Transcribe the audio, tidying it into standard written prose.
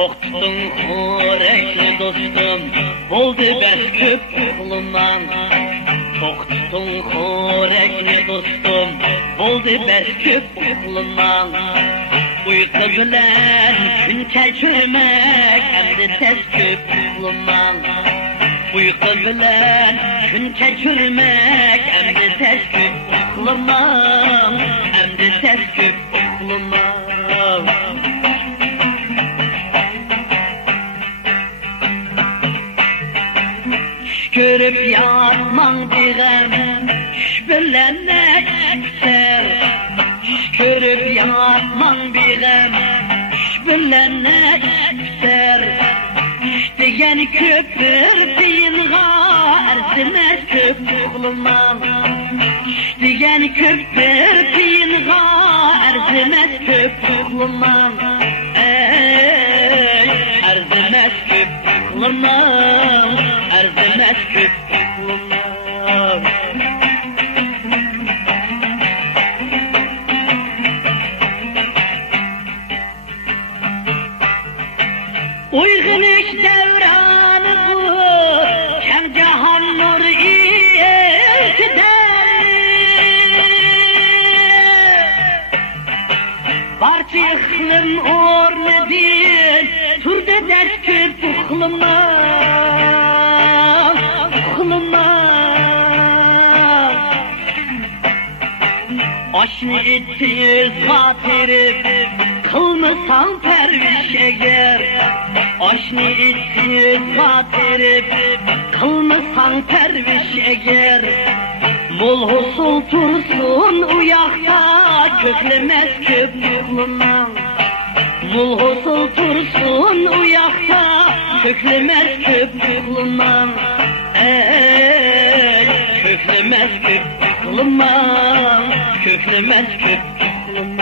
Toktun xorekli dostum, oldu bəs köp uxluman. Toktun xorekli dostum, oldu bəs köp uxluman. Uyku bilen gün keçirmek, hem de tez köp uxluman. Uyku bilen gün keçirmek, hem de tez köp uxluman. Hem de tez köp uxluman. Görüp yatman diğem, bilen ne ister. Görüp yatman diğem, bilen ne ister. Diyen köpür diyinğa, erzimez köp uxluman. Diyen köpür diyinğa, erzimez köp uxluman. Erzimez köp uxluman. Erzimez köp uxluman. Uygun iş devranı bu, kem cahan nur iltider. Barçı iklim ornu değil, turda ders köp uxluman. Aşını ettiyiz hatiri, kılmısan perviş eğer. Aşını ettiyiz hatiri, kılmısan perviş eğer. Mol husul tursun uyakta, köklemez köp uxluman. Mol husul tursun uyakta, köklemez köp uxluman. Köklemez köp uxluman. Köklemez köp uxluman.